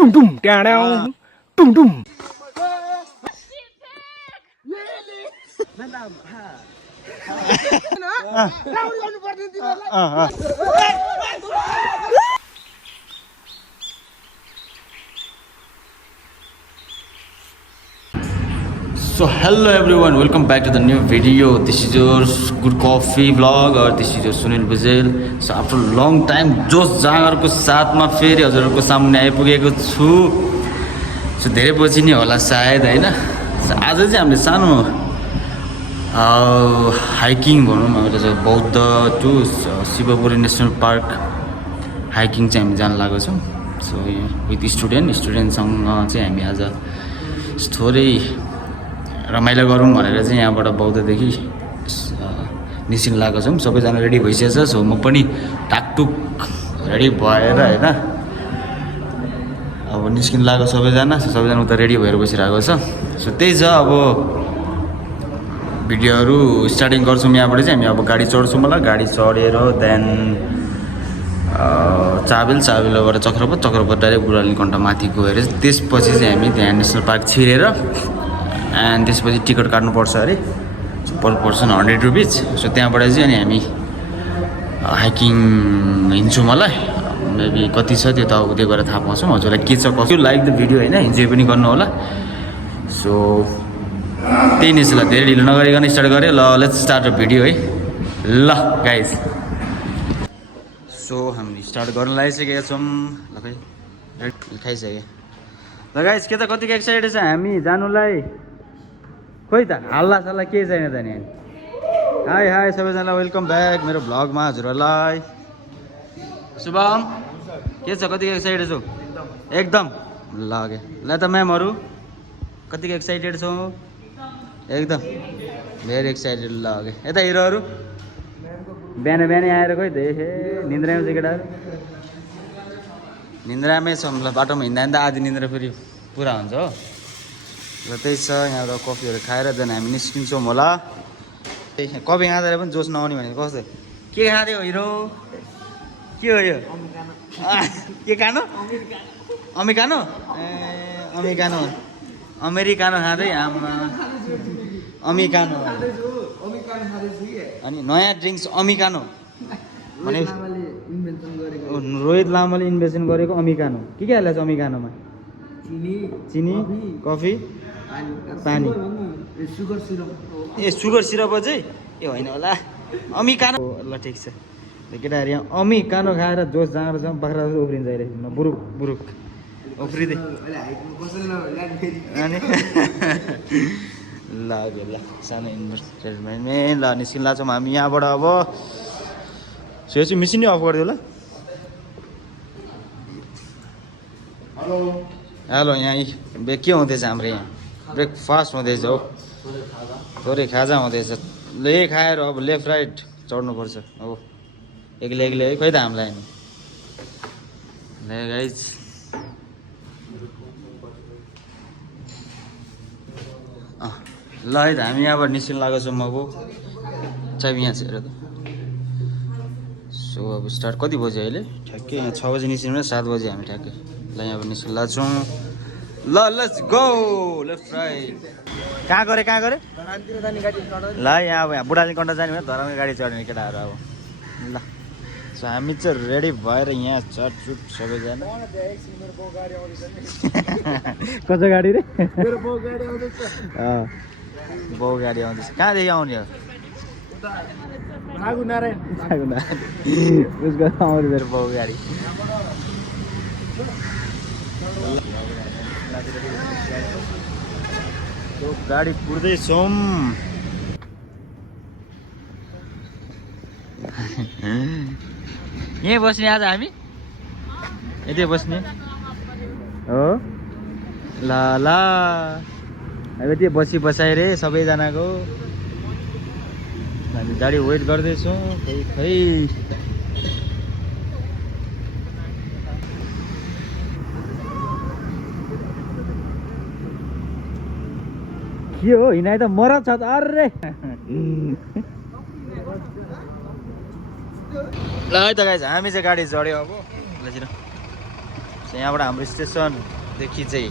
Dum dum down down. Dum dum. So hello everyone, welcome back to the new video. This is your good coffee vlog or this is your Sunil Bazel. So after a long time जोस जाँगरको साथमा फेरि हजुरहरुको सामने आइपुगेको छु. So धेरै पछि नि होला सायद हैन. आज चाहिँ हामीले सानो हाइकिङ भनौँ न चाहिँ Boudha to Shivapuri national park hiking चाहिँ हामी जान लागेको छौँ. सो विथ स्टुडेन्टसँग चाहिँ हामी आज थोरै रमाइलो गरौँ भनेर चाहिँ यहाँबाट बौद्धदेखि निस्किन लागेको छौँ. सबैजना रेडी भइसकेछ. सो म पनि टाकटुक रेडी भएर होइन अब निस्किन लागेको सबैजना उता रेडी भएर बसिरहेको छ. सो त्यही छ. अब भिडियोहरू स्टार्टिङ गर्छौँ यहाँबाट चाहिँ हामी अब गाडी चढ्छौँ. मलाई गाडी चढेर देन चाबेलबाट चक्रपत डाइरेक्ट बुढालीकण्ठ माथि गएर त्यसपछि चाहिँ हामी त्यहाँ नेसनल पार्क छिरेर एन्ड त्यसपछि टिकट काट्नुपर्छ अरे पर पर्सन 100 रुपिज. सो त्यहाँबाट चाहिँ अनि हामी हाइकिङ हिँड्छौँ. मलाई मेबी कति छ त्यो त अब त्यो गरेर थाहा पाउँछौँ. हजुरलाई के छ कसो लाइक द भिडियो होइन इन्जोय पनि गर्नु होला. सो त्यही नै छ. ल धेरै ढिलो नगरिकन स्टार्ट गरेँ. ल लेट्स स्टार्ट द भिडियो है. ल गाइज सो हामी स्टार्ट गर्न लागिसकेका छौँ. ल खै खाइसकेँ. ल गाइज के त कतिको एक्साइटेड छ हामी जानुलाई. खोइ त हल्लासल्ला केही छैन त नि. हाई सबैजनालाई वेलकम ब्याक मेरो भ्लगमा हजुरहरूलाई. शुभम के छ कतिको एक्साइटेड छौ? एकदम ल ओके. ल त म्यामहरू कतिको एक्साइटेड छौ? एकदम भेरी एक्साइटेड. ल ओके. यता हिरोहरू बिहान आएर खोइ त निन्द्रामा चाहिँ केटाहरू निन्द्रामै छौँ. ल बाटोमा हिँड्दा आधी निन्द्रा फेरि पुरा हुन्छ हो. र त्यही छ. यहाँबाट कफीहरू खाएर देन हामी निस्किन्छौँ होला. कफी खाँदा पनि जोस नआउने भनेको कस्तो के खाँदै हो हिरो? के हो यो? के खानु? अमेरिकानो अमेरिकानो खाँदै आमा अमेरिकानो अनि नयाँ ड्रिङ्क्स अमेरिकानो भने रोहित लामाले इन्भेन्सन गरेको अमेरिकानो. के हालेको छ अमेरिकानोमा? चिनी कफी पानी सुगर सिरप चाहिँ ए होइन होला अमेरिकानो. ल ठिक छ. केटाहरू यहाँ अमेरिकानो खाएर जोस जाँगर छ. बाख्रा उफ्रिन्छ अहिले बुरुक उफ्रिँदै अनि ल सानो इन्भेस्टमेन्ट. ल निस्किन लाग्छौँ हामी यहाँबाट. अब सो चाहिँ मिसिन नै अफ गरिदियो ल. हेलो यहाँ के हुँदैछ हाम्रो यहाँ ब्रेकफास्ट हुँदैछ हो. थोरै खाजा हुँदैछ. ल यही खाएर अब लेफ्ट राइट चढ्नुपर्छ. अब एक्लै है खोइ त हामीलाई नि. ल गाइज ल है त हामी यहाँबाट निस्किन लागेको छौँ. अब चाबी यहाँ छ. सो अब स्टार्ट कति बज्यो अहिले? ठ्याक्कै यहाँ 6 बजी निस्किनु भने 7 बजी हामी ठ्याक्कै ल यहाँबाट निस्किन लाग्छौँ. ल लेट्स गो लेफ्ट राइट. कहाँ गरे ल यहाँ अब यहाँ बुढालीकण्ठ जाने भने धरानको गाडी चढ्ने केटाहरू. अब ल सो हामी चाहिँ रेडी भएर यहाँ चढचुट सबैजना. कसो गाडी रे? बाउ गाडी आउँदैछ. कहाँदेखि आउने हो? उसको आउने मेरो बाउ गाडी. गाडी कुर्दैछौँ. यहीँ बस्ने आज हामी यतै बस्ने हो. ल अब त्यो बसाइ रे सबैजनाको. हामी गाडी वेट गर्दैछौँ. खै के हो हिँडाइ त मरत छ त. अरे ल है त गाइज हामी चाहिँ गाडी चढ्यो. अब ल यहाँबाट हाम्रो स्टेसनदेखि चाहिँ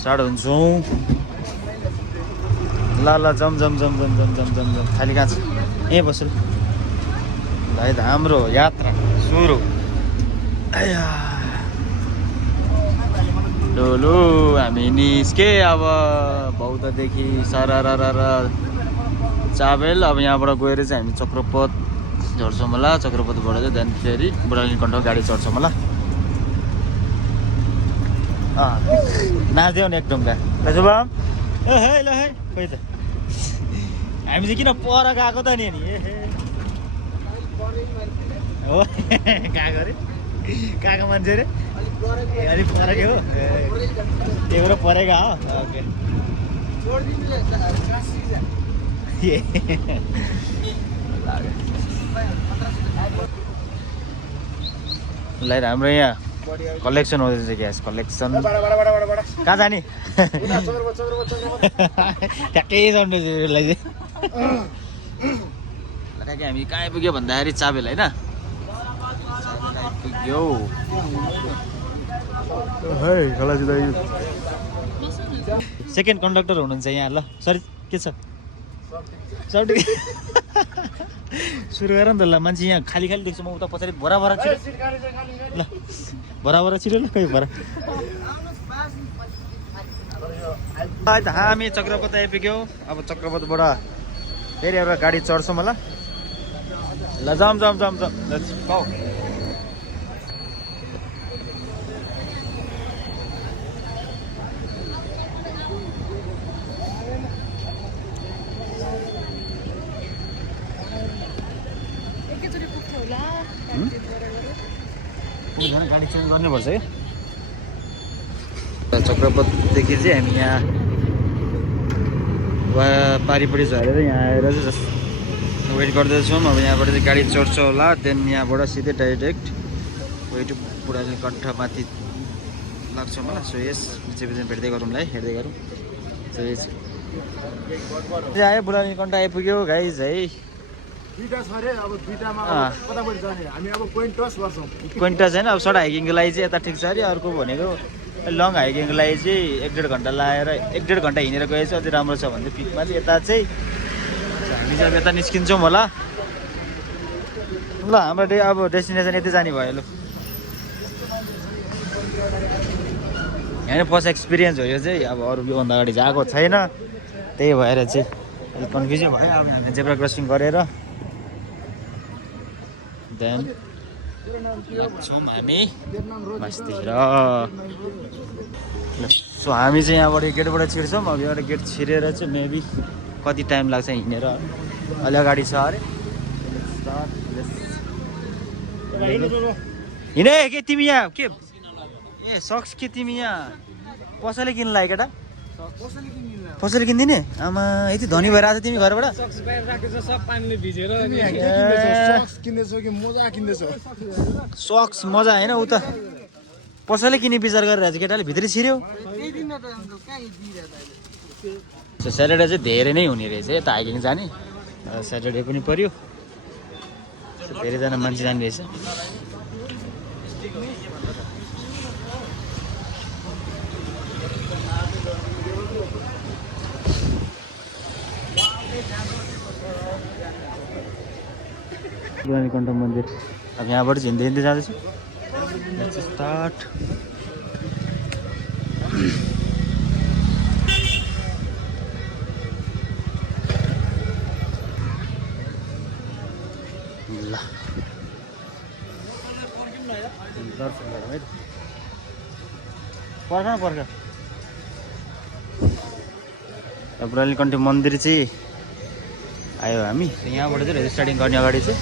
स्टार्ट हुन्छौँ। ल ल जम जम जम जम जम जम जम जम खाली कहाँ छ यहीँ बस्छु ल है त हाम्रो यात्रा सुरु। आया डोलो हामी निस्के अब बौद्धदेखि सरर चाबेल। अब यहाँबाट गएर चाहिँ हामी चक्रपथ झर्छौँ होला। चक्रपथबाट चाहिँ त्यहाँदेखि फेरि बुढानीकण्ठ गाडी चढ्छौँ होला। नाच्देऊ नि एकदम क्या ल शुभम। ए है ल है खोइ त हामी चाहिँ किन पर गएको त नि हो गएको अरे कहाँको मान्छे अरे अलिक परेको हो त्यही भएर परेको हो। ओके ल हाम्रो यहाँ कलेक्सन हुँदैछ ग्यास कलेक्सन। कहाँ जाने ट्याक्कै चढ्दैछ यसलाई चाहिँ। हामी कहाँ आइपुग्यो भन्दाखेरि चाबेल होइन आइपुग्यो। सेकेन्ड कन्डक्टर हुनुहुन्छ यहाँ। ल सरी के छ सुरु गर नि त। ल मान्छे यहाँ खाली खाली देख्छु म उता पछाडि बराबर छिटो ल बराबर छिटो ल खै बरा। हामी चक्रपथ आइपुग्यौँ। अब चक्रपथबाट फेरि एउटा गाडी चढ्छौँ होला। ल जाम जाम जाम जाम पाउ। गाडी चेन्ज गर्नुपर्छ है। चक्रपथदेखि चाहिँ हामी यहाँ वा पारिपट्टि झरेर यहाँ आएर चाहिँ जस्ट वेट गर्दैछौँ। अब यहाँबाट चाहिँ गाडी चढ्छ होला। देन यहाँबाट सिधै डाइरेक्ट वेट बुढानीकण्ठमाथि लाग्छौँ होला। सो यस पछि पछि भेट्दै गरौँलाई हेर्दै गरौँ। सो यस आयो बुढानीकण्ठ आइपुग्यो गाइज है। क्विन्टस होइन अब सर्ट हाइकिङको लागि चाहिँ यता ठिक छ अरे। अर्को भनेको लङ हाइकिङको लागि चाहिँ 1-1.5 घन्टा लाएर 1-1.5 घन्टा हिँडेर गए चाहिँ अझै राम्रो छ भन्दै पिकमा चाहिँ यता चाहिँ हामी चाहिँ अब यता निस्किन्छौँ होला। ल हाम्रो अब डेस्टिनेसन यति जाने भयो। ल यहाँ फर्स्ट एक्सपिरियन्स हो यो चाहिँ। अब अरू योभन्दा अगाडि जाएको छैन त्यही भएर चाहिँ अलिक कन्फ्युजन भयो। अब हामी जेब्रा क्रसिङ गरेर देन लाग्छौँ हामी बसतिर। सो हामी चाहिँ यहाँबाट गेटबाट छिर्छौँ। अब एउटा गेट छिरेर चाहिँ मेबी कति टाइम लाग्छ हिँडेर अलि अगाडि छ अरे। हिँडे के तिमी यहाँ के ए सक्स के तिमी यहाँ कसैले किन्नु लाग्यो केटा कसैले किनिदिने आमा यति धनी भएर आएको तिमी घरबाट। सक्स मजा होइन उ त कसैले किने विचार गरिरहेको छ केटाले भित्रै छिर्यो। स्याटरडे चाहिँ धेरै नै हुने रहेछ यता हाइकिङ जाने। स्याटरडे पनि पर्यो धेरैजना मान्छे जाने रहेछ। बुढानीकण्ठ मन्दिर अब यहाँबाट हिँड्दै हिँड्दै जाँदैछु। स्टार्ट ल दर्शन गरौँ है। पर्ख न पर्ख। बुढानीकण्ठ मन्दिर चाहिँ आयो हामी यहाँबाट चाहिँ स्टार्टिङ गर्ने अगाडि चाहिँ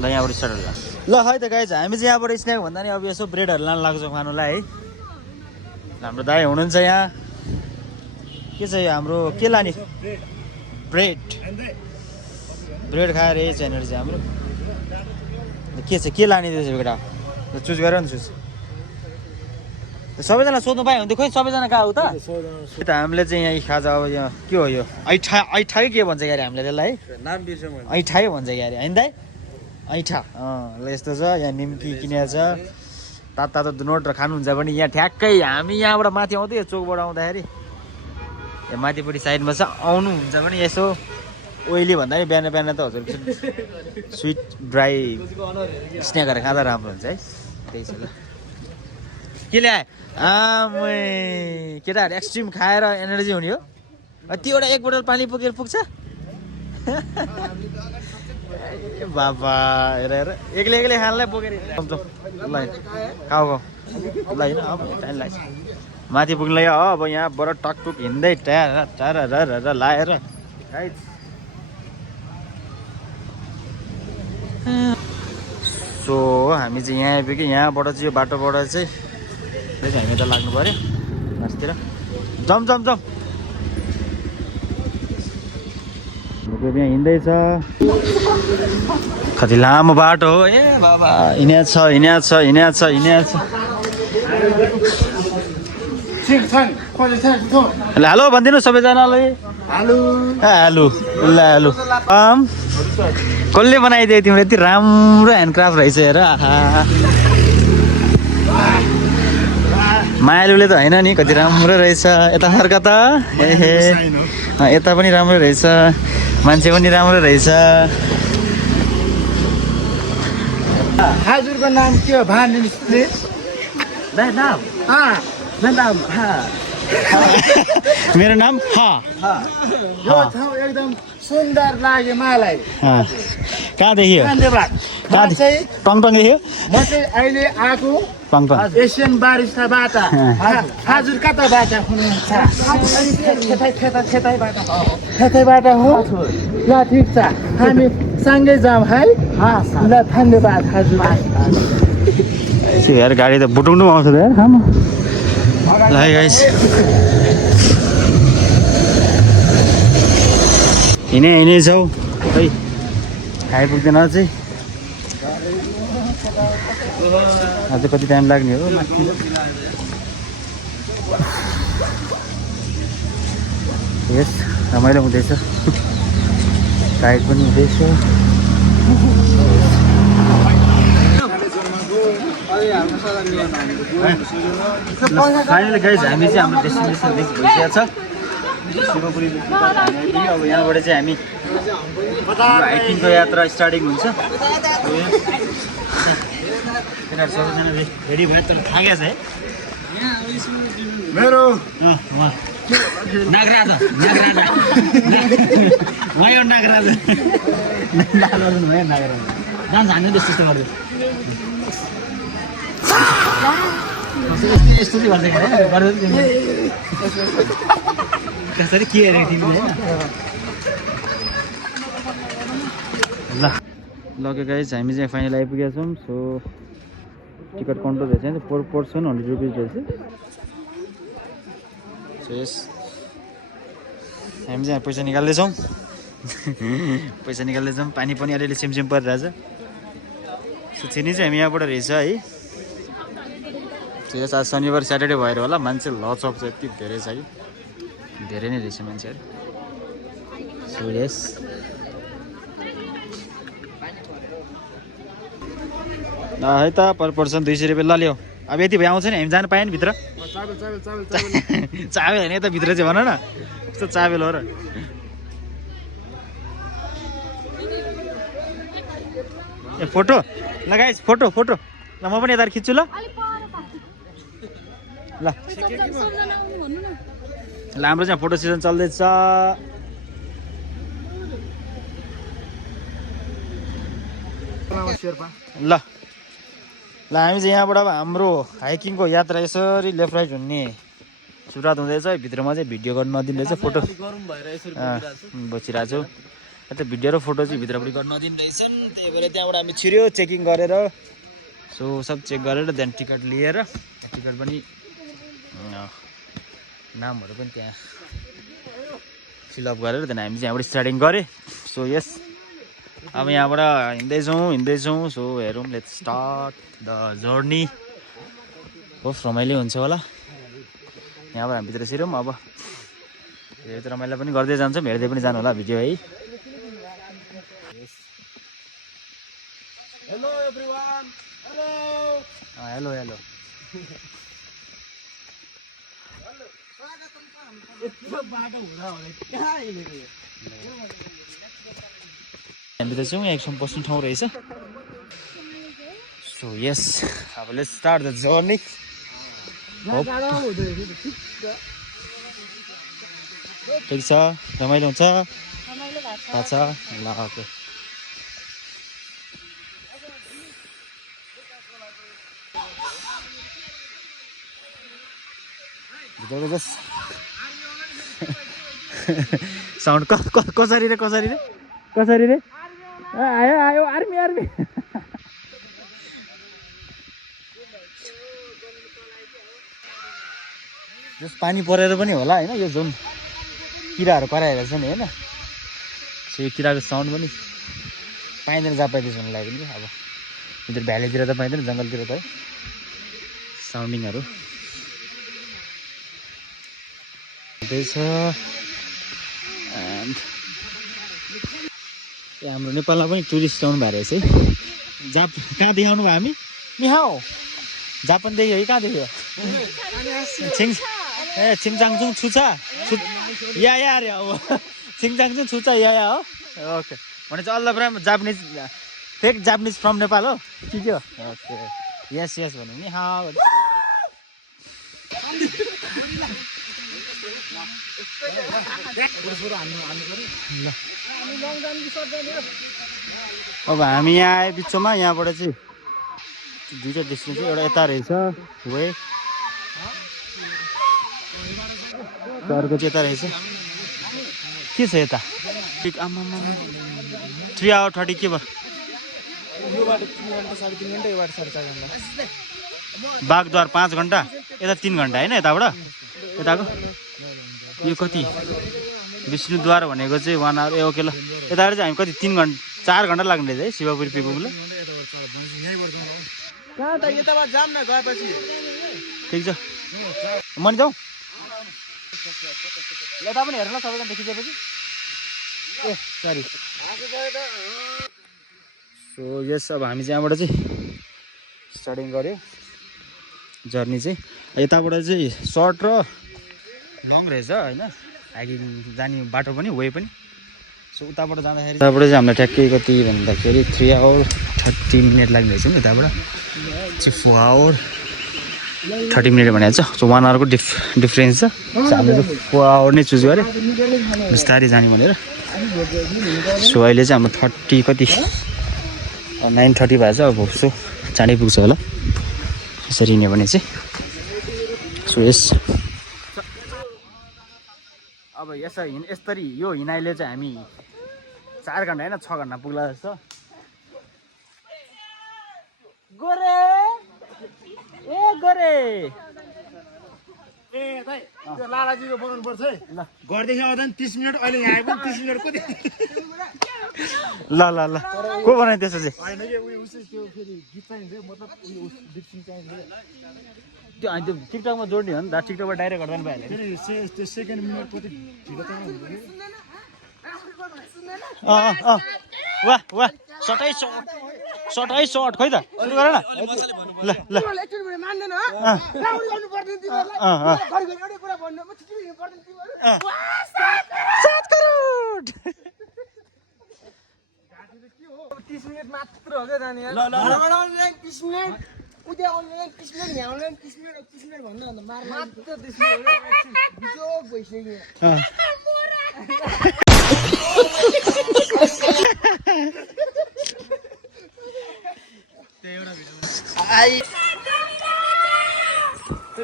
ल यहाँबाट स्टार्ट होला। ल है त गाइज हामी चाहिँ यहाँबाट स्न्याक भन्दा नि अब यसो ब्रेडहरू लानु लाग्छौँ खानुलाई है। हाम्रो दाइ हुनुहुन्छ यहाँ। के छ यो हाम्रो के लाने ब्रेड ब्रेड खाएर यही छ यहाँनिर चाहिँ हाम्रो के छ के लाने रहेछ बेटा चुज गरेर नि चुज। सबैजना सोध्नु पायो भने त खोइ सबैजना कहाँ हो त हामीले चाहिँ यहाँ खाजा अब यहाँ के हो यो ऐठा ऐठा के भन्छ क्यारे हामीले त्यसलाई है नाम बिर्स्यौँ ऐठा भन्छ क्यारे होइन दाइ ऐठा ल यस्तो छ यहाँ निम्की किनेको छ तातो तातो दुनोट र खानुहुन्छ भने यहाँ ठ्याक्कै हामी यहाँबाट माथि आउँदै चोकबाट आउँदाखेरि यहाँ माथिपट्टि साइडमा छ आउनुहुन्छ भने यसो ओइली भन्दा नि बिहान बिहान त हजुर स्विट ड्राई स्न्याकहरू खाँदा राम्रो हुन्छ है त्यही छ ल के ल्याए आमै केटाहरू एक्सट्रिम खाएर एनर्जी हुने हो त्यो एउटा एक बोतल पानी पुगेर पुग्छ बाबा हेर हेर एक्लै एक्लै खानलाई बोकेर ल खाऊ खाऊ ल होइन अब टाइम लाग्छ माथि पुग्नुलाई अब यहाँबाट टकटुक हिँड्दै टाढा लाएर सो हामी चाहिँ यहाँ आइपुग्यो यहाँबाट चाहिँ यो बाटोबाट चाहिँ हामी त लाग्नु पऱ्यो मासतिर जम जम जम यहाँ हिँड्दैछ कति लामो बाटो हो ए बाबा हिँड्या छ हेलो भनिदिनु सबैजनालाई हेलो ल हेलो कसले बनाइदियो तिम्रो यति राम्रो ह्यान्डक्राफ्ट रहेछ हेर मायालुले त होइन नि कति राम्रो रहेछ यता फर्क त यता पनि राम्रो रहेछ मान्छे पनि राम्रो रहेछ हजुरको नाम के हो भनिदिनुहोस् प्लिज मेरो नाम यो ठाउँ एकदम सुन्दर लाग्यो मलाई कहाँ देखियो टङटङ देखियो म चाहिँ अहिले आएको टङटङ एसियन बारिस्ताबाट हजुर कताबाट हुनुहुन्छ खेतैबाट हो ल ठिक छ हामी सँगै जाउँ है ल धन्यवाद हजुर यार गाडी त बुटुङ्नु आउँछ त यार ल गाइस हिँडै छौ खै आइपुग्दैन अझै अझै कति टाइम लाग्ने हो माथि यस रमाइलो हुँदैछ टाइट पनि हुँदैछ फाइनली गाइज हामी चाहिँ हाम्रो डेस्टिनेसन रिच भइसकेको छ शिवपुरी अब यहाँबाट चाहिँ हामी हाइकिङको यात्रा स्टार्टिङ हुन्छ तिनीहरू सबैजना रेडी भयो तर थाकेको छ है मेरो नागराजा भयो नागराजा भयो नागराजा जान्छ हान्नु त्यस्तो गर्दै यस्तो चाहिँ गर्दै कसरी के हेरेको तिमीले ल लगे गाइज हामी चाहिँ फाइनल आइपुगेका छौँ सो टिकट काउन्टर रहेछ 4 पर्सन 100 रुपिस रहेछ सो यस हामी चाहिँ पैसा निकाल्दैछौँ पानी पनि अलिअलि सिमसिम परिरहेछ सो चिनी चाहिँ हामी यहाँबाट रहेछ है सो यस आज शनिबार स्याटरडे भएर होला मान्छे लचक चाहिँ यति धेरै छ है धेरै नै रहेछ मान्छेहरू सो यस है त पर पर्सन 200 रुपियाँ ल ल्याऊ अब यति भए आउँछ नि हामी जानु पाएँ नि भित्र चाबेल होइन यता भित्र चाहिँ भन न कस्तो चाबेल हो र ए फोटो ल गाइस फोटो ल म पनि यता खिच्छु ल हाम्रो चाहिँ फोटो सिजन चल्दैछ ल हामी चाहिँ यहाँबाट अब हाम्रो हाइकिङको यात्रा यसरी लेफ्ट राइट हुने सुरुवात हुँदैछ भित्रमा चाहिँ भिडियो गर्नु नदिँदैछ फोटो बसिरहेको छु यता भिडियो र फोटो चाहिँ भित्रपट्टि गर्नु नदिँदैछन् त्यही भएर त्यहाँबाट हामी छिर्यो चेकिङ गरेर सो सब चेक गरेर त्यहाँदेखि टिकट लिएर टिकट पनि नामहरू पनि त्यहाँ फिलअप गरेर त्यहाँदेखि हामी चाहिँ यहाँबाट स्टार्टिङ गरेँ सो यस अब यहाँबाट हिँड्दैछौँ सो हेरौँ let's start the journey hope रमाइलो हुन्छ होला यहाँबाट हामी भित्र छिरौँ अब धेरै रमाइलो पनि गर्दै जान्छौँ हेर्दै पनि जानु होला भिडियो है हेलो हेलो हामी त छौँ एकछिन बस्ने ठाउँ रहेछ सो यस अब लेट्स स्टार्ट द जर्नी ठिक छ रमाइलो हुन्छ थाहा छ ल ओके साउन्ड कसरी रे आयो आयो आर्मी जस पानी परेर पनि होला होइन यो जुन किराहरू कराइरहेको छ नि होइन सो यो किराको साउन्ड पनि पाइँदैन जहाँ पाइँदैछ भन्ने लाग्यो नि अब इधर भ्यालीतिर त पाइँदैन जङ्गलतिर त है साउन्डिङहरू हुँदैछ एन्ड हाम्रो नेपालमा पनि टुरिस्ट आउनु भएको रहेछ है कहाँ देखाउनु भयो हामी निहाओ जापान देख्यो है कहाँ देख्यो छिङचाङचुङ छुचा या अरे अब छिङचाङचुङ छुचा या हो ओके भने चाहिँ all from Japanese fake Japanese from Nepal हो के हो ओके यस भन्यो नि अब हामी यहाँ आए बिचमा यहाँबाट चाहिँ दुईवटा डेस्टिनेसन एउटा यता रहेछ वे अर्को चाहिँ यता रहेछ के छ यता 3 आवर 30 के भयो बागद्वार 5 घन्टा यता 3 घन्टा होइन यताबाट यताको यो कति विष्णुद्वार भनेको चाहिँ 1 आवर ए ओके ल यताबाट चाहिँ हामी कति 3 घन्टा 4 घन्टा लाग्ने रहेछ है शिवपुरी पुग्नुलाई ठिक छ मनी जाउँ यता पनि हेर्नु सबैजना देखिसकेपछि ए सरी सो यस अब हामी चाहिँ यहाँबाट चाहिँ स्टार्टिङ गऱ्यो जर्नी चाहिँ यताबाट चाहिँ सर्ट र लङ रहेछ होइन हाइकिङ जाने बाटो पनि वे पनि सो उताबाट जाँदाखेरि यताबाट चाहिँ हामीलाई ठ्याक्कै कति भन्दाखेरि 3 आवर 30 मिनट लाग्ने रहेछ नि यताबाट 4 आवर 30 मिनट भनेको छ सो 1 आवरको डिफ्रेन्स छ हामीले 4 आवर नै चुज गऱ्यो बिस्तारै जाने भनेर सो अहिले चाहिँ हाम्रो 30 कति 9:30 भएको छ अब सो चाँडै पुग्छ होला यसरी हिँड्यो भने चाहिँ सो यस अब यसरी यो हिँडाइले चाहिँ हामी 4 घन्टा होइन 6 घन्टा पुग्ला जस्तो गोरे ए दाइ त्यो लालाजीको बनाउनु पर्छ है ल घरदेखि आउँदा नि 30 मिनट अहिले यहाँ आएको 30 मिनट कति ल को बनायो त्यसो चाहिँ हैन के उयो उस त्यो फेरि गीत चाहिन्छ मतलब उयो गीत चाहिन्छ त्यो अनि त्यो टिकटकमा जोड्ने हो नि त टिकटकमा डाइरेक्ट गर्दैन भइहाल्यो फेरि त्यो सेकेन्ड मिनट कति ढिलो त हुँदैन वाह सटै सर्ट खोइ त सुरु गर न ल मान्दैन राउन्ड गर्नु पर्दैन तिमीहरुलाई घरि एउटै कुरा भन्नु म ठिकै हिँड्नु पर्दैन तिमीहरु 7 करोड 30 मिनेट मात्र हो के जाने यार ल 30 मिनेट उता अनलाइन 30 मिनेट यहाँ अनलाइन 30 मिनेट भन्दा अन्त मात्र 30 मिनेट जोक भइसक्यो आई के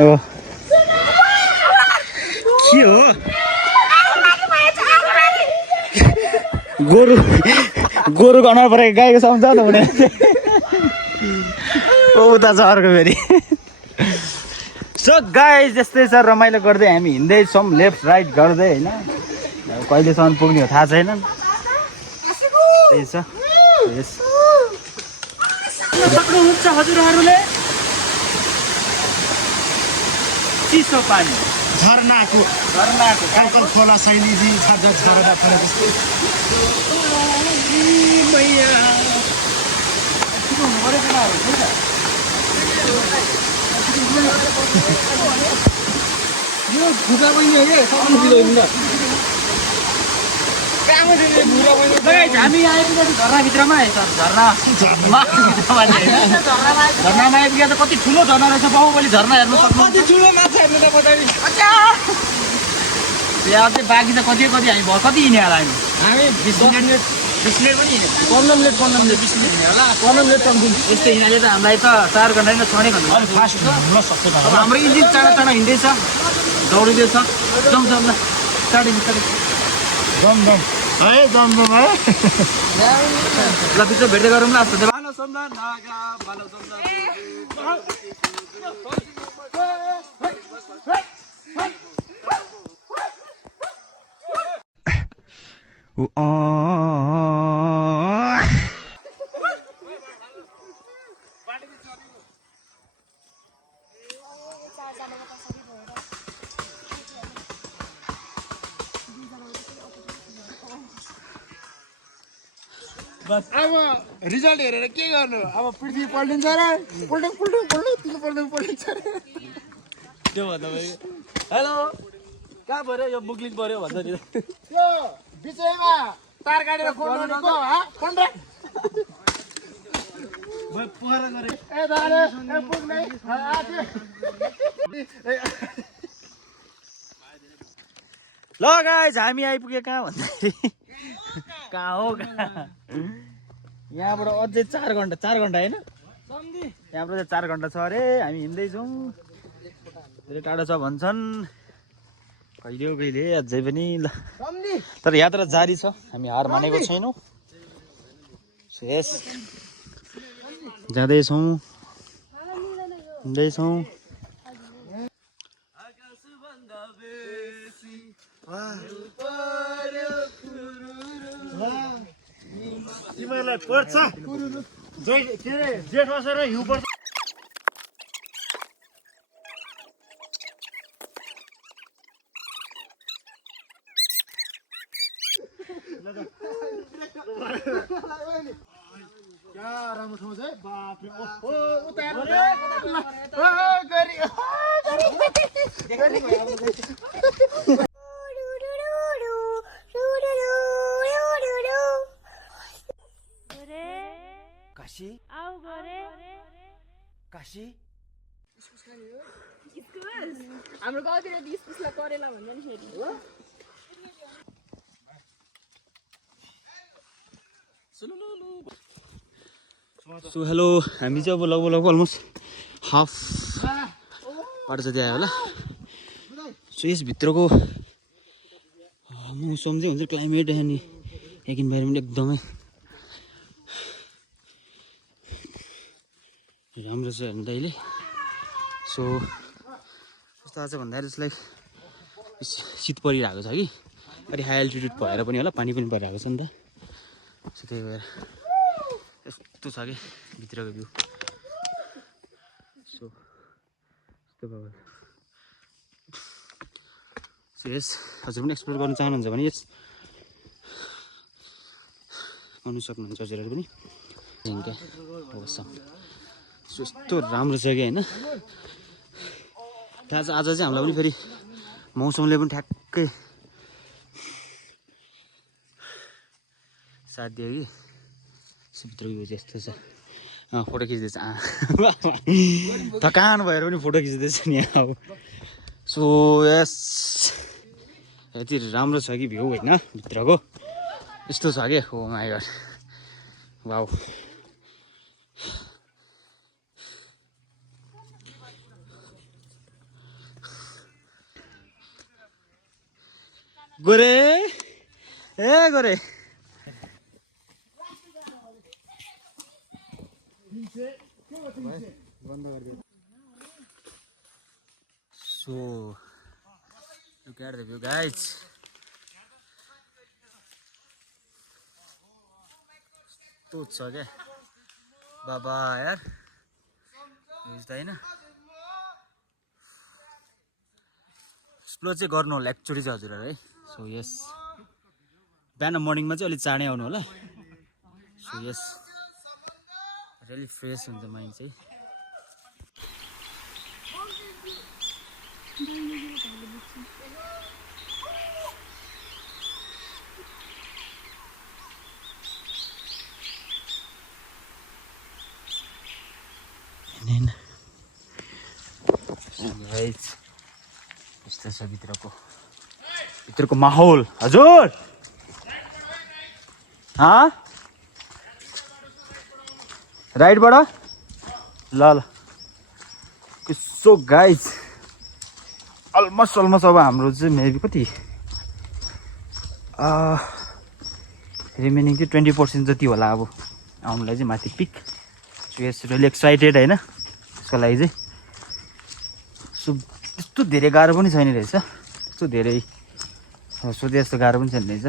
हो गोरु अनुहार परेको गाईको सम्झाउ न हुने उता छ अर्को फेरि सो गाइस यस्तै छ रमाइलो गर्दै हामी हिँड्दैछौँ लेफ्ट राइट गर्दै होइन कहिलेसम्म पुग्ने हो थाहा छैन त्यही छ यस सक्नुहुन्छ हजुरहरूले चिसो पानी झरनाको कान्छन खोला शैलीजी झरना फले जस्तो यो भुगा बहिनी हो कि सक्नु दिँदैन कहाँमा छ यो भुगा बहिनी गाइस हामी आइपुगेको झरनाभित्रमा है सर झरनाभित्रमा होइन झरनामा आइपुगेको त कति ठुलो झरना रहेछ बाहुबली झरना हेर्नु सक्नु कति ठुलो माछा हेर्नु त पछाडि यहाँ चाहिँ बाँकी त कति हामी भयो कति हिँड्यो होला हामी हामी 20 मिनट पनि हिँड्यो 15 मिनट 20 मिनट हिँड्यो होला 15 मिनट कम्ती यस्तो हिँड्नाले त हामीलाई त 4 घन्टा नै 6 घन्टा फास्ट अब हाम्रो इन्जिन टाढा टाढा हिँड्दैछ दौडिँदैछ जाउँ जाउँ ल स्टार्टिङ दमदम है दमदम है ल भित्र भेट्दै गरौँ ल आजको चाहिँ बस अब रिजल्ट हेरेर के गर्नु अब पृथ्वी पल्टिन्छ र तिम्रो पल्टिन्छ त्यो भन्दा भयो हेलो कहाँ पर्यो यो बुकलिङ पर्यो भन्छ नि त्यो बिचैमा तार काटेर खोल्नु को हा कोन रे म पोखरा गरे ए दारे ए पुग्नै आथे ल गाइस हामी आइपुगे कहाँ भन्दाखेरि कहाँ हो कहाँ यहाँबाट अझै 4 घन्टा होइन यहाँबाट चाहिँ 4 घन्टा छ अरे हामी हिँड्दैछौँ धेरै टाढो छ भन्छन् कहिले हो कहिले अझै पनि ल तर यात्रा जारी छ हामी हार मानेको छैनौँ यस जाँदैछौँ हिँड्दैछौँ तिमीहरूलाई पर्छ जय के रे जेठ बसेर हिउँ पर्छ क्या राम्रो ठाउँ छ बापरे ओहो उता गरी काशी आओ गरे काशी हाम्रो गाउँतिर डिस्कुसलाई करेला भन्छ नि फेरि सो हेलो हामी चाहिँ अब लगभग अलमोस्ट हाफ बाटो जति आयो होला सो यसभित्रको मौसम चाहिँ हुन्छ क्लाइमेट अनि एक इन्भाइरोमेन्ट एकदमै राम्रो छ हेर्नु त अहिले सो कस्तो आएको छ भन्दाखेरि यसलाई शीत परिरहेको छ कि अलि हाई एल्टिट्युड भएर पनि होला पानी पनि परिरहेको छ नि त सो त्यही भएर यस्तो छ कि भित्रको भ्यू सो यस्तो भयो सो यस हजुर पनि एक्सप्लोर गर्न चाहनुहुन्छ भने यस आउनु सक्नुहुन्छ हजुरहरू पनि अवश्य सो यस्तो राम्रो छ कि होइन त्यहाँ चाहिँ आज चाहिँ हामीलाई पनि फेरि मौसमले पनि ठ्याक्कै साथ दियो कि भित्रको भ्यू चाहिँ यस्तो छ फोटो खिच्दैछ थकान भएर पनि फोटो खिच्दैछ नि अब सो यस यति राम्रो छ कि भ्यू होइन भित्रको यस्तो छ कि हो my God wow Gore A Gore So, look at the view, guys. तो छ क्या बाबा यार बुझ्दा होइन एक्सप्लोर चाहिँ गर्नु होला एक्चुअली चाहिँ हजुरहरू है सो यस बिहान मर्निङमा चाहिँ अलिक चाँडै आउनु होला सो यस रियली फ्रेस हुन्छ माइन्ड चाहिँ यस्तो छ भित्रको माहौल हजुर राइटबाट ल सो गाइज अलमोस्ट अब हाम्रो चाहिँ मेबी कति रिमेनिङ चाहिँ 20% जति होला अब आउनुलाई चाहिँ माथि peak so yes really excited होइन त्यसको लागि चाहिँ सो त्यस्तो धेरै गाह्रो पनि छैन रहेछ त्यस्तो धेरै सोधे जस्तो गाह्रो पनि छैन रहेछ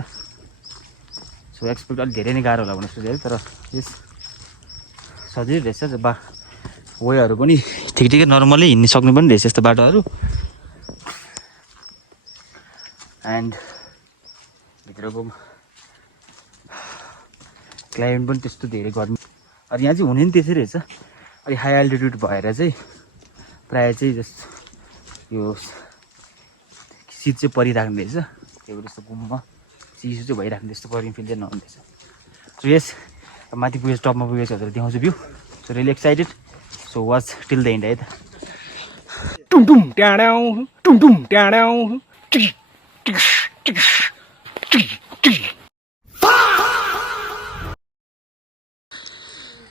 सो एक्सपेक्ट अलिक धेरै नै गाह्रो होला भने सोधेँ तर यस सजिलो रहेछ वेहरू पनि ठिकै नर्मली हिँड्नु सक्नु पनि रहेछ यस्तो बाटोहरू एन्ड भित्रको क्लाइमेट पनि त्यस्तो धेरै गर्मी अनि यहाँ चाहिँ हुने नि त्यसै रहेछ अलिक हाई एल्टिट्युड भएर चाहिँ प्रायः चाहिँ जस्तो यो शीत चाहिँ परिराख्ने रहेछ त्यो जस्तो घुममा चिसो चाहिँ भइराख्ने जस्तो गर्मी फिल चाहिँ नहुँदैछ सो यस माथि पुगेछ टपमा पुगेछ हजुर देखाउँछु view so really excited so watch till the and है त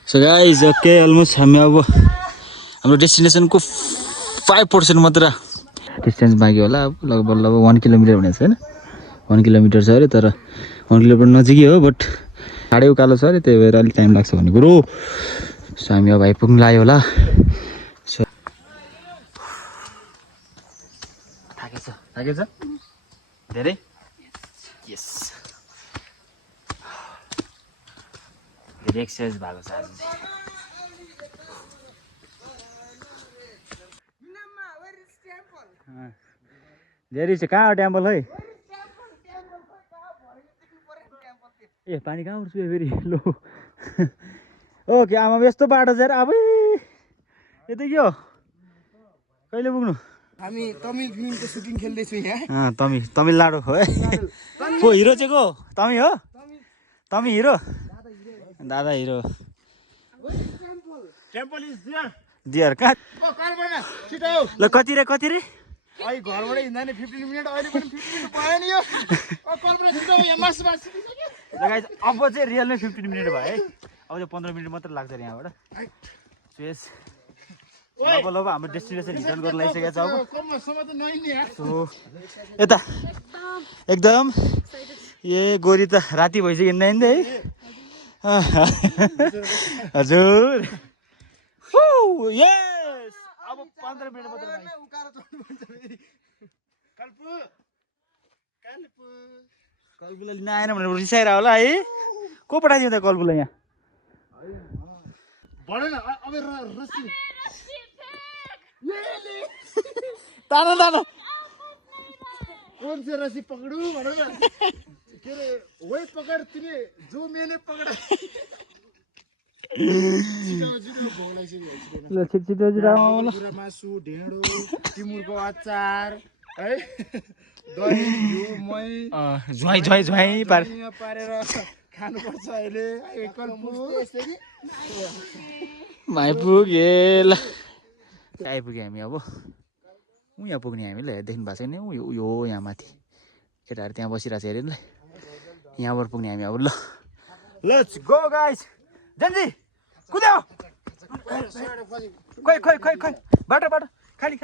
सो गाइज ओके अलमोस्ट हामी अब हाम्रो डेस्टिनेसनको 5% मात्र डिस्टेन्स बाँकी होला अब लगभग 1 किलोमिटर हुने छ होइन 1 किलोमिटर छ अरे तर 1 किलोमिटर नजिकै हो बट साह्रै उकालो छ अरे त्यही भएर अलिक टाइम लाग्छ भन्ने कुरो सो हामी अब आइपुग्नु लाग्यो होला सो थाकेछ धेरै यस धेरै एक्सर्साइज भएको छ आज धेरै चाहिँ कहाँ हो टेम्पल है ए पानी कहाँ उठ्छु फेरि लो ओके आमा यस्तो बाटो चाहिँ अब यता के हो कहिले पुग्नु हामी तमिल फिल्मको सुटिङ खेल्दैछौँ यहाँ तमिलनाडु हो है को हिरो चाहिँ को तमी हो तमी हिरो दादा हिरो दियर कहाँ ल कति रे अहिले घरबाट हिँड्दा नि 15 मिनट अहिले पनि 15 मिनट भयो नि यो कल्पना छिटो यहाँ मासु अब चाहिँ रियल नै 15 मिनट भयो है अब चाहिँ 15 मिनट मात्र लाग्छ यहाँबाट सो यस अब हाम्रो डेस्टिनेसन रिटर्न गर्न लागिसकेको छ अब सो यता एकदम ए गोरी त राति भइसक्यो हिँड्दा हिँड्दै है हजुर यस अब 15 मिनट मात्र कल्पुलाई लिन आएन भनेर रिसाएर होला है को पठाइदियो त कल्पुलाई यहाँ तानो कौन से रस्सी पकड़ू भनौ न के रे वही पकड तिमी जो मैंने पकड़ा छिटो मासु ढेँडो टिमुरको अचार है दही घिउ मही झ्वाई पारेर खानुपर्छ अहिले आइपुग्यो हामी अब यहाँ पुग्ने हामीले देख्नु भएको छैन यो यहाँ माथि केटाहरू त्यहाँ बसिरहेको छ अरे ल यहाँबाट पुग्ने हामी अब ल लेट्स गो गाइस जन्जी कुद्यो खोइ बाटो खाली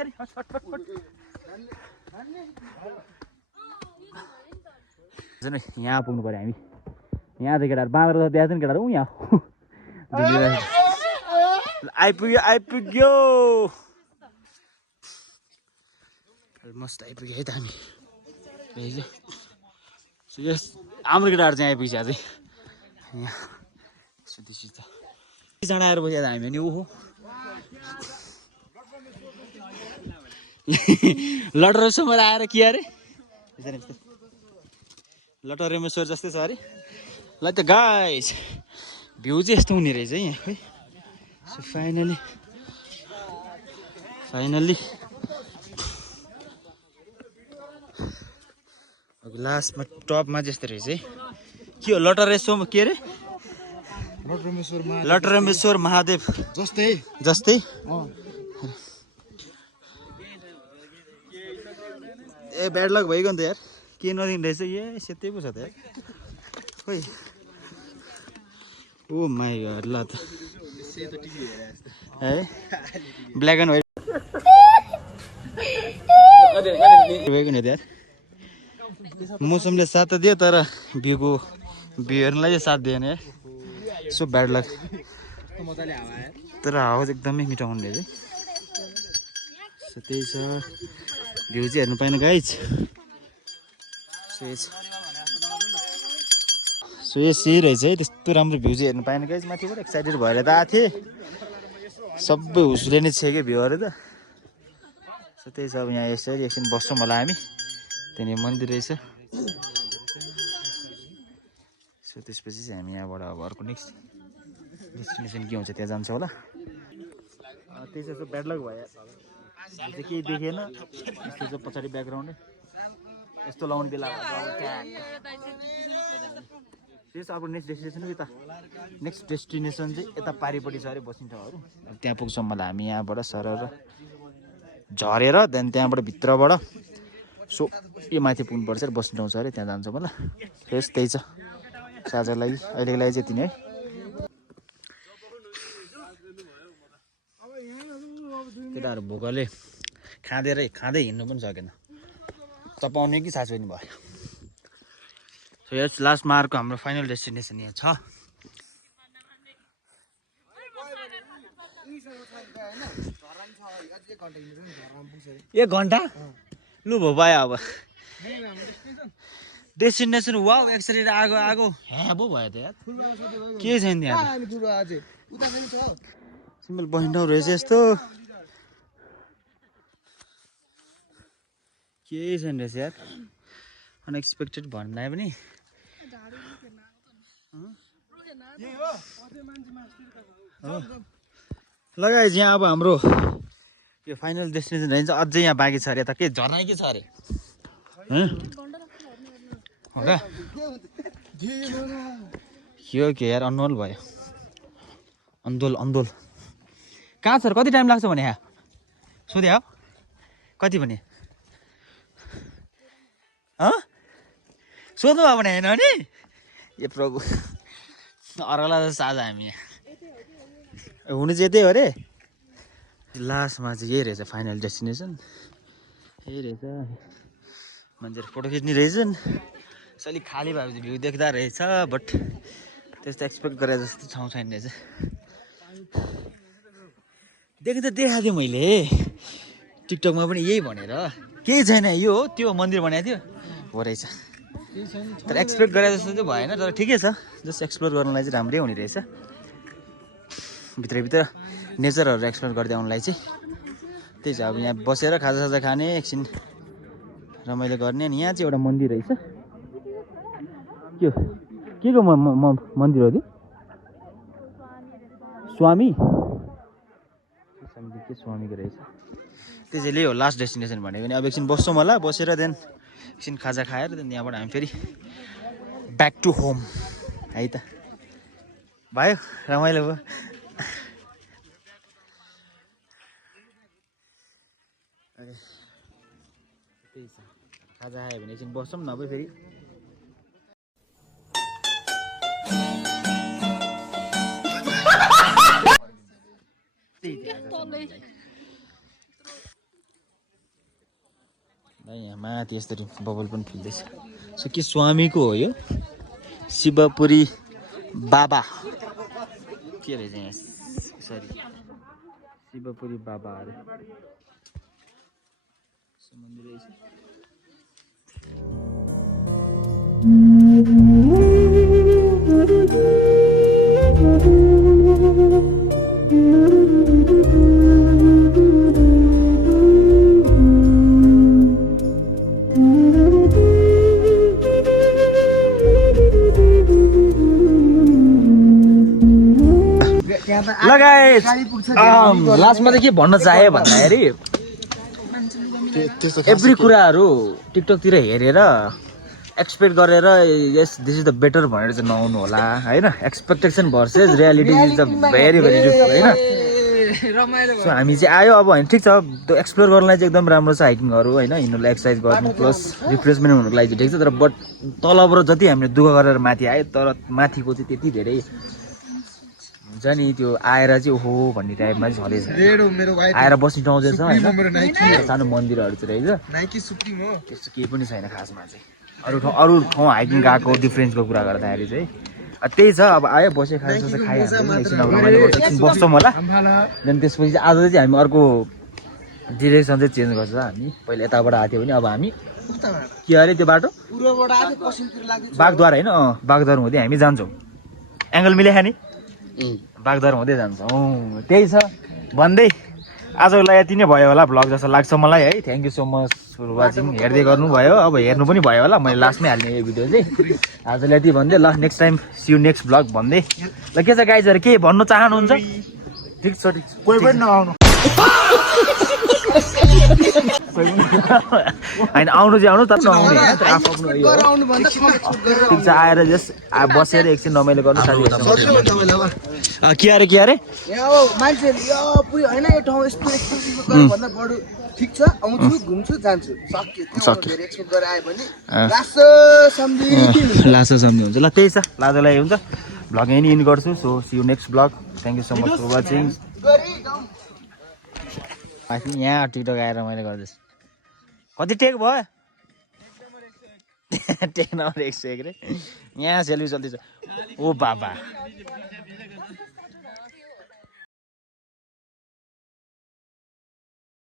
यहाँ पुग्नु पर्यो हामी यहाँ चाहिँ केटाहरू बाँदर त त्यहाँ छ नि केटाहरू यहाँ आइपुग्यो मस्त आइपुग्यो है त हामी यस हाम्रो केटाहरू चाहिँ आइपुग्छ अझै यहाँ जना आएर बसिरहेको हामी नि ओहो लटरेश्वर आएर के अरे लटरेश्वर जस्तै छ अरे ल त गाइस भ्यू चाहिँ यस्तो हुने रहेछ है यहाँ खोइ सो फाइनली लास्टमा टपमा जस्तो रहेछ है के हो लटरेश्वर के अरे लटरमेश्वर महादेव जस्तै ए ब्याड लक भइगयो नि त यार के नदिनु रहेछ ए सेतै पो छ त यार खोइ ओ माई गॉड ल त है ब्ल्याक एन्ड व्हाइट भइगयो नि त यार मौसमले साथ त दियो तर भ्यूको भ्यू हेर्नलाई चाहिँ साथ दिएन यार सो ब्याड लक तर हावा चाहिँ एकदमै मिठो हुने रहेछ सो त्यही छ भ्यू चाहिँ हेर्नु पाएन गाइज सो यही रहेछ है त्यस्तो राम्रो भ्यू चाहिँ हेर्नु पाएन गाइज माथिबाट एक्साइटेड भएर त आएको थिएँ सबै हुसुले नै छ कि भ्यूहरू त सो त्यही छ अब यहाँ यसरी एकछिन बस्छौँ होला हामी त्यहाँनिर मन्दिर रहेछ सो त्यसपछि चाहिँ हामी यहाँबाट अब अर्को नेक्स्ट डेस्टिनेसन के हुन्छ त्यहाँ जान्छ होला त्यही चाहिँ ब्याड लक भयो चाहिँ केही देखेन यस्तो चाहिँ पछाडि ब्याकग्राउन्डै यस्तो लाउने बेला त्यस अब नेक्स्ट डेस्टिनेसन यता नेक्स्ट डेस्टिनेसन चाहिँ यता पारिपट्टि छ अरे बस्ने ठाउँहरू त्यहाँ पुग्छौँ मलाई हामी यहाँबाट सरर झरेर त्यहाँबाट भित्रबाट सो यो माथि पुग्नुपर्छ अरे बस्ने ठाउँ छ अरे त्यहाँ जान्छौँ होला त्यही छ साझाको लागि अहिलेको लागि चाहिँ यति नै है केटाहरू भोकले खाँदै हिँड्नु पनि सकेन चपाउने कि साँचो पनि भयो सो यस लास्ट मार्कको हाम्रो फाइनल डेस्टिनेसन यहाँ छ 1 घन्टा लु भयो अब डेस्टिनेसन वाउ एक्सरे आगो ह्या भयो त यार के छैन त्यहाँ सिम्पल बस्ने ठाउँ रहेछ यस्तो केही छैन रहेछ यार अनएक्सपेक्टेड भन्दा पनि लगाए यहाँ अब हाम्रो यो फाइनल डेस्टिनेसन रहन्छ अझै यहाँ बाँकी छ अरे यता के झर्ना के छ अरे हो र यो के यार अनमोल भयो अन्धोल कहाँ छ कति टाइम लाग्छ भने यहाँ सोधे हो कति भने सोध्नु भयो भने होइन नि ए प्रभु अर्कला त साझा हामी यहाँ हुनु चाहिँ त्यही हो अरे लास्टमा चाहिँ यही रहेछ फाइनल डेस्टिनेसन यही रहेछ मान्छेहरू फोटो खिच्ने रहेछन् अलिक खाली भएपछि भ्यू देख्दा रहेछ बट त्यस्तो एक्सपेक्ट गरे जस्तो ठाउँ छैन रहेछ देख्दा देखाएको थिएँ मैले टिकटकमा पनि यही भनेर केही छैन यो हो त्यो मन्दिर बनाएको थियो हो रहेछ तर एक्सपेक्ट गरे जस्तो चाहिँ भएन तर ठिकै छ जस्ट एक्सप्लोर गर्नलाई चाहिँ राम्रै हुने रहेछ भित्रभित्र नेचरहरू एक्सप्लोर गर्दै आउनलाई चाहिँ त्यही छ अब यहाँ बसेर खाजासाजा खाने एकछिन रमाइलो गर्ने अनि यहाँ चाहिँ एउटा मन्दिर रहेछ के को मन्दिर हो त्यो स्वामी के स्वामीको रहेछ त्यसैले हो लास्ट डेस्टिनेसन भनेको नि अब एकछिन बस्छौँ होला बसेर देन एकछिन खाजा खाएर देन यहाँबाट हामी फेरि ब्याक टु होम है त भयो रमाइलो भयो त्यही छ खाजा खायो भने एकछिन बस्छौँ नभए फेरि यहाँ माथि यस्तरी बबल पनि फिल्दैछ सो के स्वामीको हो यो शिवपुरी बाबा के रहेछ यहाँ सरी शिवपुरी बाबा अरे मन्दिर रहेछ लगाएस लास्टमा चाहिँ के भन्न चाहे भन्दाखेरि एभ्री कुराहरू टिकटकतिर हेरेर एक्सपेक्ट गरेर यस दिस इज द बेटर भनेर चाहिँ नआउनु होला होइन expectation versus reality is the very very different होइन रमाइलो सो हामी चाहिँ आयो अब होइन ठिक छ त्यो एक्सप्लोर गर्नलाई चाहिँ एकदम राम्रो छ हाइकिङहरू होइन हिँड्नुलाई एक्सर्साइज गर्नु प्लस रिफ्रेसमेन्ट हुनुको लागि चाहिँ ठिक छ तर बट तलबाट जति हामीले दुःख गरेर माथि आयो तर माथिको चाहिँ त्यति धेरै हुन्छ नि त्यो आएर चाहिँ ओहो भन्ने टाइपमा चाहिँ छँदैछ आएर बस्नु ठाउँदैछ होइन सानो मन्दिरहरू चाहिँ रहेछ त्यस्तो केही पनि छैन खासमा चाहिँ अरू ठाउँ हाइकिङ गएको डिफ्रेन्सको कुरा गर्दाखेरि चाहिँ त्यही छ अब आयो बस्यो खायो खाइहाल्छ एकछिन अब रमाइलो गर्छ एकछिन बस्छौँ होला देन त्यसपछि चाहिँ आज चाहिँ हामी अर्को डिरेक्सन चाहिँ चेन्ज गर्छ हामी पहिला यताबाट आएको थियो भने अब हामी के अरे त्यो बाटो बागद्वार होइन बागद्वार हुँदै हामी जान्छौँ एङ्गल मिलायो नि बागद्वार हुँदै जान्छौँ त्यही छ भन्दै आजको लागि यति नै भयो होला भ्लग जस्तो लाग्छ मलाई है thank you so much for watching हेर्दै गर्नुभयो अब हेर्नु पनि भयो होला मैले लास्टमै हाल्ने यो भिडियो चाहिँ आजलाई यति भन्दै ल next time see you next vlog भन्दै ल के छ गाइजहरू के भन्नु चाहनुहुन्छ ठिक छ कोही पनि नआउनु होइन आउनु चाहिँ आउनु तर नआउने होइन तर आफ्नो यो हो। ठिक छ आएर जस्ट बसेर एकछिन रमाइलो गर्नु साथीहरूसँग के अरे मान्छेहरूले यो पुरै होइन यो ठाउँ यस्तो भन्दा बढी ठिक छ आउँछु घुम्छु जान्छु सक्यो एक्सपेक्ट गरेर आयो भने लासो सम्झి हुन्छ ल त्यही छ लाजलाई हुन्छ भ्लग यहीँ इन गर्छु so see you next vlog thank you so much for watching यहाँ टिकटक आएर मैले गर्दैछु कति टेक भयो टेक नम्बर 101 रे यहाँ सेल्फी चल्दैछ ओ बाबा